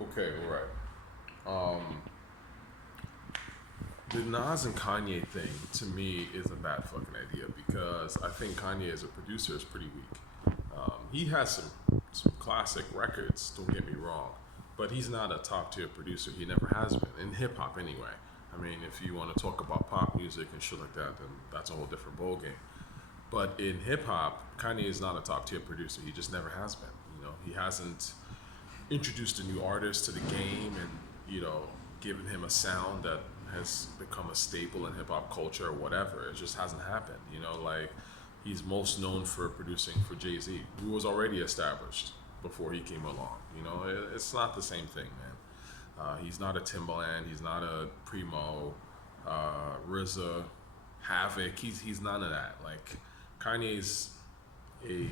Okay, all right. Um, the Nas and Kanye thing to me is a bad fucking idea because I think Kanye as a producer is pretty weak. He has some classic records. Don't get me wrong, but he's not a top tier producer. He never has been in hip hop anyway. I mean, if you want to talk about pop music and shit like that, then that's a whole different ballgame. But in hip hop, Kanye is not a top tier producer. He just never has been. He hasn't introduced a new artist to the game and given him a sound that has become a staple in hip hop culture or whatever. It just hasn't happened. Like he's most known for producing for Jay Z, who was already established before he came along. It's not the same thing, man. He's not a Timbaland. He's not a Primo, RZA, Havoc. He's none of that. Like Kanye's a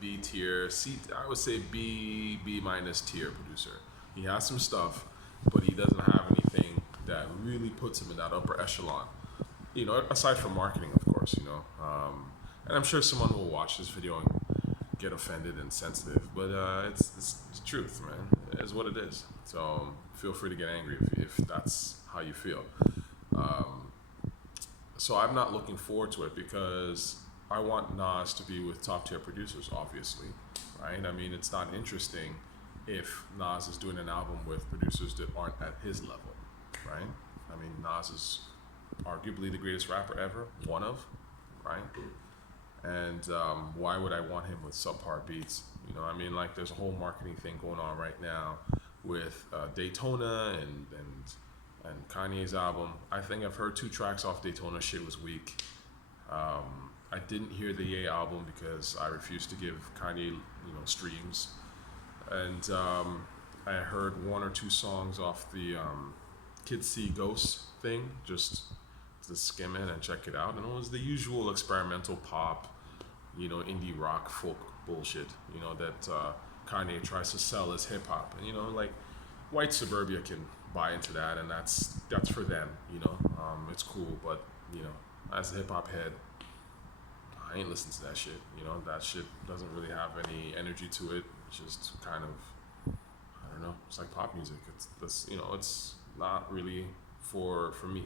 B tier, C. I would say B minus tier producer. He has some stuff, but he doesn't have anything that really puts him in that upper echelon. Aside from marketing, of course. And I'm sure someone will watch this video and get offended and sensitive, but it's the truth, man. It is what it is. So feel free to get angry if that's how you feel. Um, so I'm not looking forward to it because I want Nas to be with top tier producers, obviously, right? I mean, it's not interesting if Nas is doing an album with producers that aren't at his level, right? I mean, Nas is arguably the greatest rapper ever, one of, right? And why would I want him with subpar beats? I mean, like there's a whole marketing thing going on right now with Daytona and Kanye's album. I think I've heard two tracks off Daytona. Shit was weak. I didn't hear the Ye album because I refused to give Kanye, streams. And I heard one or two songs off the Kids See Ghosts thing, just to skim it and check it out. And it was the usual experimental pop, indie rock folk bullshit, that Kanye tries to sell as hip hop. And, like white suburbia can buy into that, and that's for them, it's cool. But, as a hip hop head, I ain't listening to that shit. That shit doesn't really have any energy to it. It's just kind of, I don't know. It's like pop music. It's this, it's not really for me.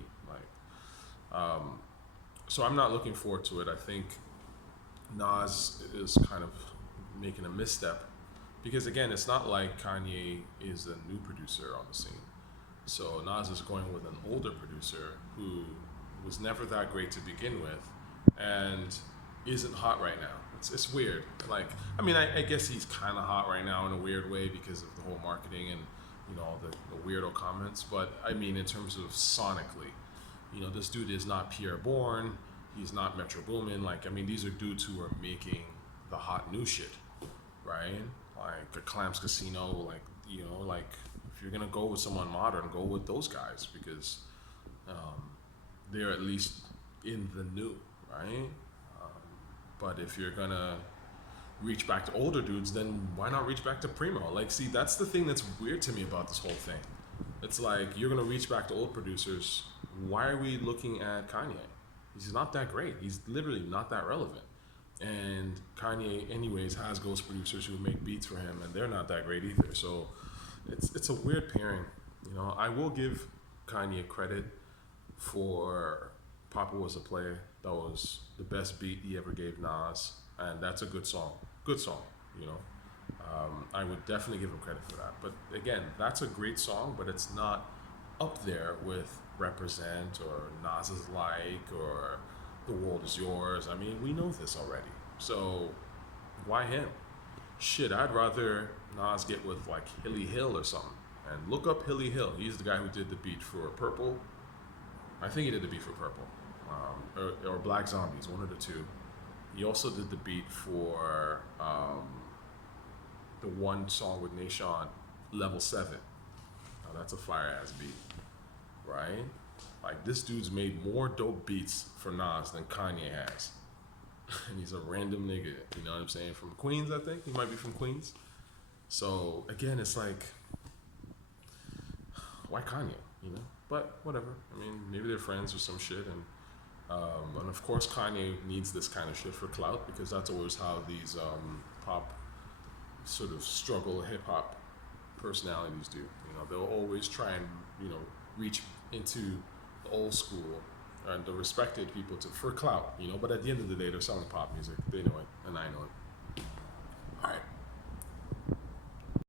So I'm not looking forward to it. I think Nas is kind of making a misstep because again, it's not like Kanye is a new producer on the scene. So Nas is going with an older producer who was never that great to begin with, and isn't hot right now. It's weird. Like, I mean, I guess he's kind of hot right now in a weird way because of the whole marketing and all the weirdo comments. But I mean, in terms of sonically, this dude is not Pierre Bourne. He's not Metro Boomin. Like, I mean, these are dudes who are making the hot new shit, right? Like a Clams Casino. Like, like if you're gonna go with someone modern, go with those guys because they're at least in the new, right? But if you're gonna reach back to older dudes, then why not reach back to Primo? Like, see, that's the thing that's weird to me about this whole thing. It's like you're gonna reach back to old producers. Why are we looking at Kanye? He's not that great. He's literally not that relevant. And Kanye, anyways, has ghost producers who make beats for him, and they're not that great either. So it's a weird pairing. I will give Kanye credit for Papa Was a Player. That was the best beat he ever gave Nas, and that's a good song. Good song, you know. I would definitely give him credit for that. But again, that's a great song, but it's not up there with Represent or Nas's Like or The World Is Yours. I mean, we know this already. So why him? Shit, I'd rather Nas get with like Hilly Hill or something. And look up Hilly Hill. He's the guy who did the beat for Purple. I think he did the beat for Purple. Or Black Zombies, one of the two. He also did the beat for the one song with Nation, Level 7. Now that's a fire ass beat, right? Like this dude's made more dope beats for Nas than Kanye has. And he's a random nigga, you know what I'm saying? From Queens, I think. He might be from Queens. So again, it's like, why Kanye, you know? But whatever. I mean, maybe they're friends or some shit. And of course, Kanye needs this kind of shit for clout because that's always how these pop sort of struggle hip hop personalities do. You know, they'll always try and, you know, reach into the old school and the respected people to for clout. You know, but at the end of the day, they're selling pop music. They know it, and I know it.